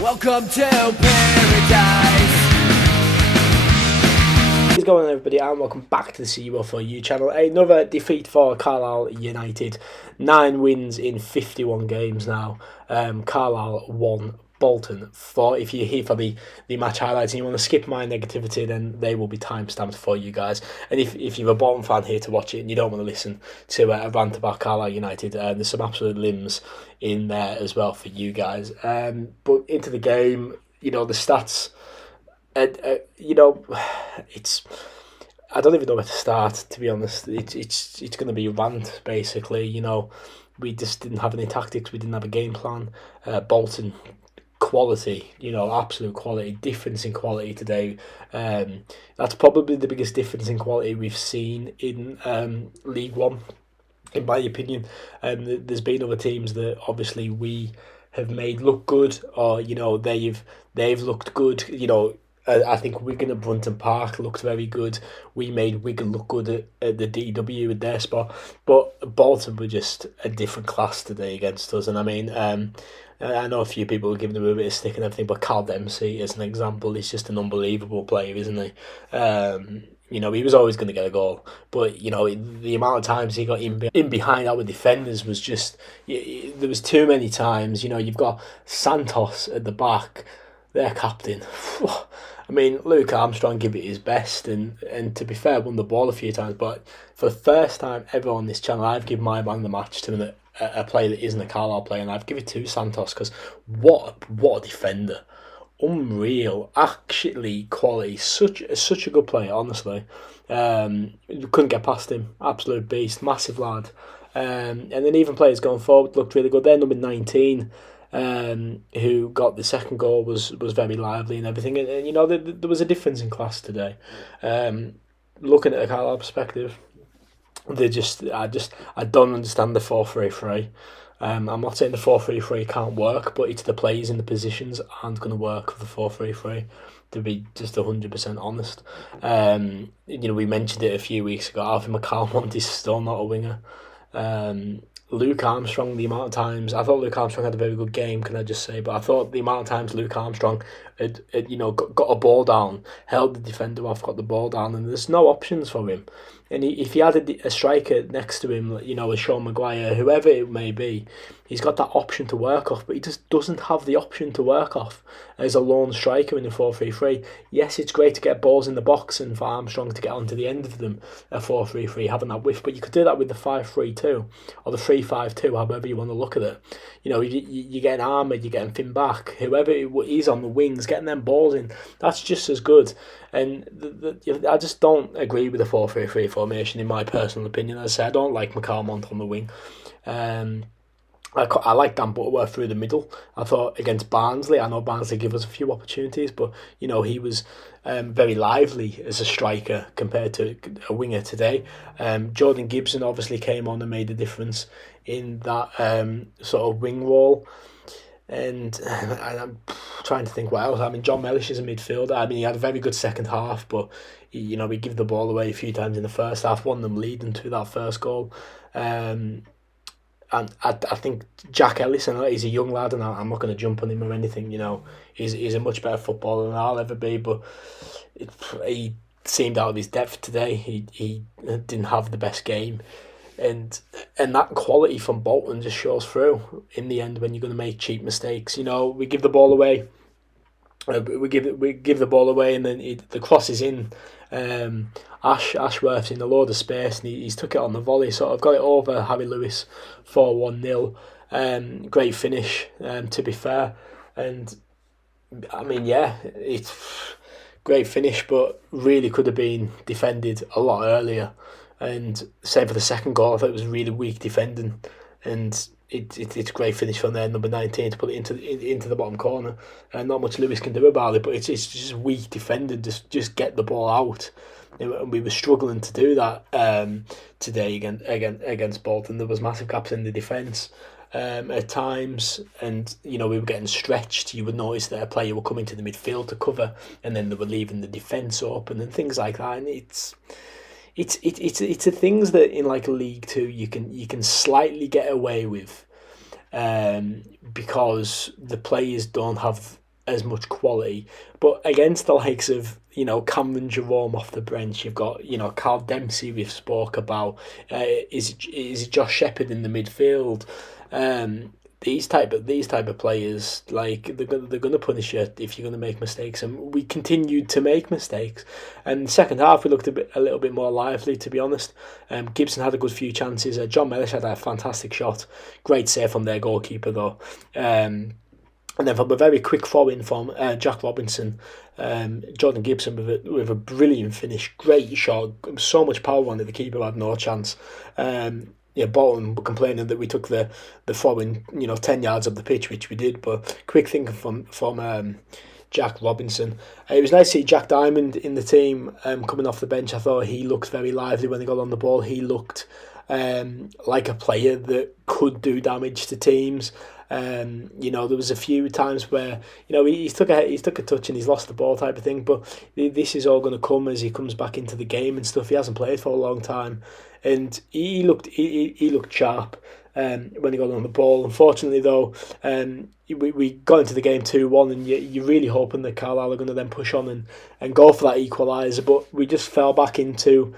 Welcome to paradise. What's going on, everybody, and welcome back to the CEO for You channel. Another defeat for Carlisle United. 9 wins in 51 games now. Carlisle 1, Bolton 4. If you're here for the match highlights and you want to skip my negativity, then they will be timestamped for you guys. And if you're a Bolton fan here to watch it and you don't want to listen to a rant about Carlisle United, there's some absolute limbs in there as well for you guys. But into the game, the stats... it's... I don't even know where to start, to be honest. It's going to be a rant, basically. We just didn't have any tactics. We didn't have a game plan. Bolton, quality, absolute quality. Difference in quality today. That's probably the biggest difference in quality we've seen in League One, in my opinion. There's been other teams that obviously we have made look good, or they've looked good. I think Wigan at Brunton Park looked very good. We made Wigan look good at the DW at their spot. But Bolton were just a different class today against us. And I mean, I know a few people are giving them a bit of stick and everything, but Carl Dempsey, as an example, is just an unbelievable player, isn't he? He was always going to get a goal. But, the amount of times he got in behind our defenders was just... There was too many times. You've got Santos at the back, their captain. I mean, Luke Armstrong gave it his best, and to be fair, won the ball a few times. But for the first time ever on this channel, I've given my man of the match to a player that isn't a Carlisle player, and I've given it to Santos, because what a defender. Unreal, actually quality, such a good player, honestly. You couldn't get past him, absolute beast, massive lad. And then even players going forward looked really good. Their number 19, who got the second goal, was very lively and everything. And there was a difference in class today. Looking at a Carlisle perspective, I don't understand the 4-3-3. I'm not saying the 4-3-3 can't work, but it's the players in the positions aren't going to work for the 4-3-3, to be just 100% honest. We mentioned it a few weeks ago. Alfie McCalmont is still not a winger. Luke Armstrong, the amount of times... I thought Luke Armstrong had a very good game, can I just say, but I thought the amount of times Luke Armstrong had got a ball down, held the defender off, got the ball down, and there's no options for him. And if he had a striker next to him, a Sean Maguire, whoever it may be, he's got that option to work off, but he just doesn't have the option to work off as a lone striker in the 4-3-3. Yes, it's great to get balls in the box and for Armstrong to get onto the end of them, a 4-3-3, having that width, but you could do that with the 5-3-2 or the 3-5-2, however you want to look at it. You're getting Armoured, you're getting Finn back, whoever is on the wings, getting them balls in, that's just as good. And I just don't agree with the 4-3-3 formation, in my personal opinion. As I say, I don't like McCalmont on the wing. I like Dan Butterworth through the middle. I thought against Barnsley, I know Barnsley gave us a few opportunities, but he was very lively as a striker compared to a winger today. Jordan Gibson obviously came on and made a difference in that sort of wing role. And I'm trying to think what else. I mean, John Mellish is a midfielder. I mean, he had a very good second half, but he gave the ball away a few times in the first half, one of them leading to that first goal. And I think Jack Ellison, he's a young lad, and I'm not going to jump on him or anything. He's a much better footballer than I'll ever be, but he seemed out of his depth today. He didn't have the best game. And that quality from Bolton just shows through in the end when you're going to make cheap mistakes. We give the ball away. We give the ball away, and then the cross is in. Ashworth's in a load of space, and he's took it on the volley. So I've got it over Harry Lewis for 1-0. Great finish, to be fair. And I mean, it's great finish, but really could have been defended a lot earlier. And same for the second goal, I thought it was really weak defending, and it's a great finish from there, number 19, to put it into the bottom corner. And not much Lewis can do about it, but it's just weak defending. Just get the ball out, and we were struggling to do that today against Bolton. There was massive gaps in the defence at times, and we were getting stretched. You would notice that a player would come into the midfield to cover, and then they were leaving the defence open and things like that. And it's the things that in like League Two you can slightly get away with, because the players don't have as much quality. But against the likes of, Cameron Jerome off the bench, you've got, Carl Dempsey we've spoke about, is it Josh Shepherd in the midfield? These type of players, like they're gonna punish you if you're gonna make mistakes, and we continued to make mistakes. And the second half we looked a little bit more lively, to be honest. Gibson had a good few chances. John Mellish had a fantastic shot, great save from their goalkeeper though. And then from a very quick throw-in from Jack Robinson, Jordan Gibson with a brilliant finish, great shot, so much power on it. The keeper had no chance. Bolton were complaining that we took the throw-in, 10 yards up the pitch, which we did. But quick thinking from Jack Robinson. It was nice to see Jack Diamond in the team coming off the bench. I thought he looked very lively when he got on the ball. He looked like a player that could do damage to teams. There was a few times where he took a touch and he's lost the ball type of thing. But this is all going to come as he comes back into the game and stuff. He hasn't played for a long time, and he looked sharp when he got on the ball. Unfortunately, though, we got into the game 2-1, and you're really hoping that Carlisle are going to then push on and go for that equaliser. But we just fell back into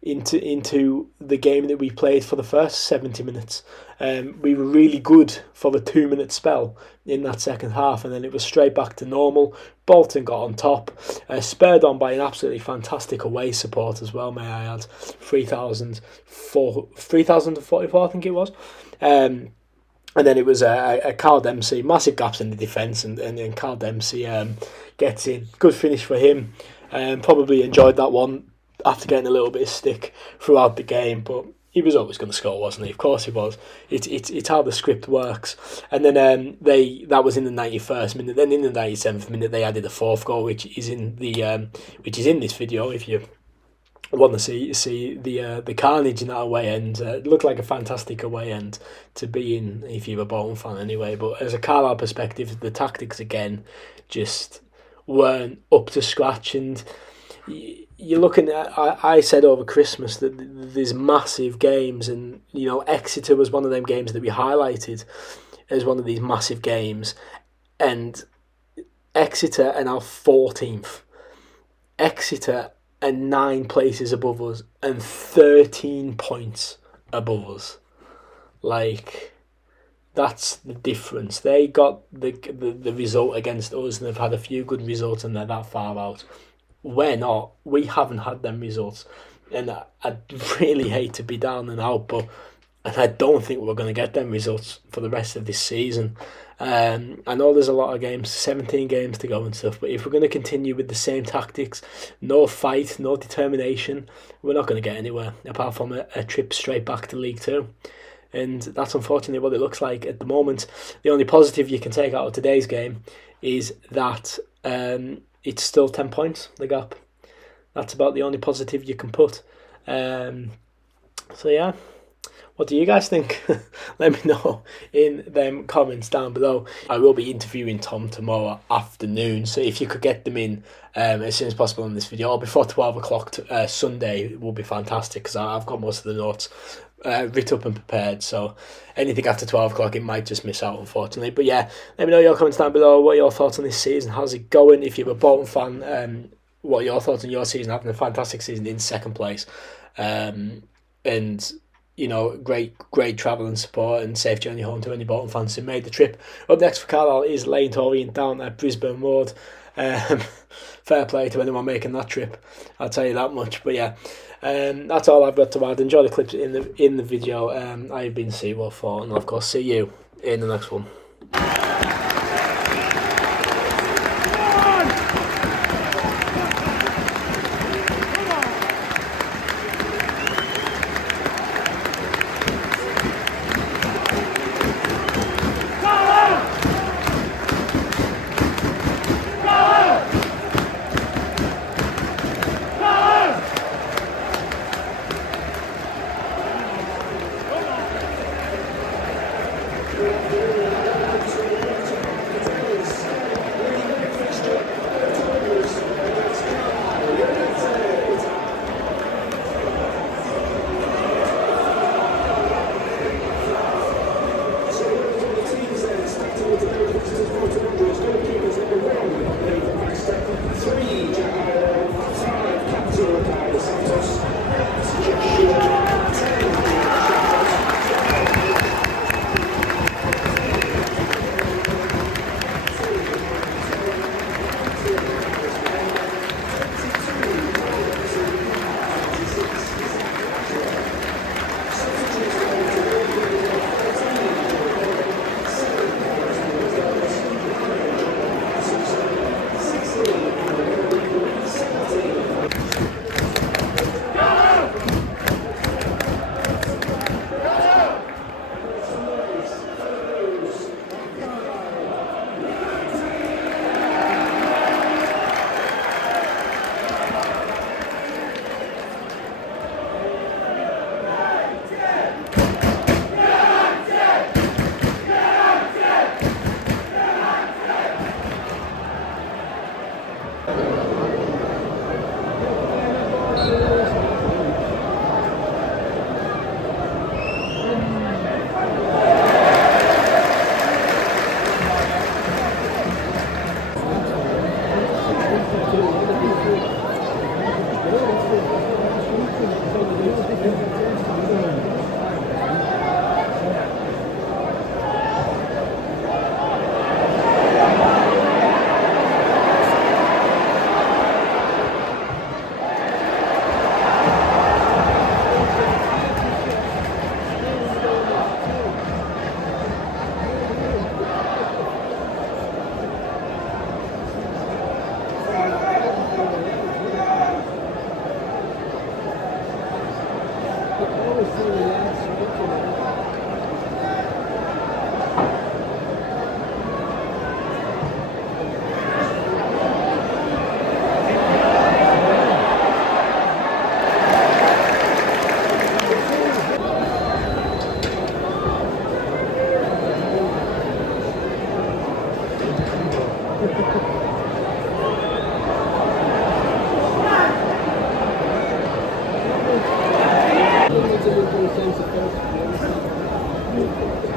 the game that we played for the first 70 minutes. We were really good for the 2-minute spell in that second half, and then it was straight back to normal. Bolton got on top, spurred on by an absolutely fantastic away support as well, may I add. 3,044, I think it was. And then it was a Carl Dempsey, massive gaps in the defence, and then Carl Dempsey gets in. Good finish for him. Probably enjoyed that one after getting a little bit of stick throughout the game, but he was always going to score, wasn't he? Of course he was. It's how the script works. And then that was in the 91st minute. Then in the 97th minute they added a fourth goal, which is in this video. If you want to see the carnage in that away end, it looked like a fantastic away end to be in if you're a Bolton fan anyway. But as a Carlisle perspective, the tactics again just weren't up to scratch. And you're looking at, I said over Christmas that there's massive games, and Exeter was one of them games that we highlighted as one of these massive games, and Exeter are now 14th. Exeter are 9 places above us and 13 points above us. Like, that's the difference. They got the result against us, and they've had a few good results, and they're that far out. We're not. We haven't had them results, and I'd really hate to be down and out, and I don't think we're going to get them results for the rest of this season. I know there's a lot of games, 17 games to go and stuff, but if we're going to continue with the same tactics, no fight, no determination, we're not going to get anywhere, apart from a trip straight back to League Two. And that's unfortunately what it looks like at the moment. The only positive you can take out of today's game is that it's still 10 points, the gap. That's about the only positive you can put. So yeah, what do you guys think? Let me know in them comments down below. I will be interviewing Tom tomorrow afternoon, so if you could get them in as soon as possible in this video, or before 12 o'clock Sunday, will be fantastic, because I've got most of the notes writ up and prepared, so anything after 12 o'clock it might just miss out, unfortunately. But yeah, let me know your comments down below. What are your thoughts on this season? How's it going? If you're a Bolton fan, what are your thoughts on your season? Having a fantastic season in second place, and great travel and support, and safe journey home to any Bolton fans who made the trip. Up next for Carlisle is Leyton Orient down at Brisbane Road. Fair play to anyone making that trip, I'll tell you that much. But yeah, that's all I've got to add. Enjoy the clips in the video. I've been Seawolf4, and I'll of course see you in the next one. to finish.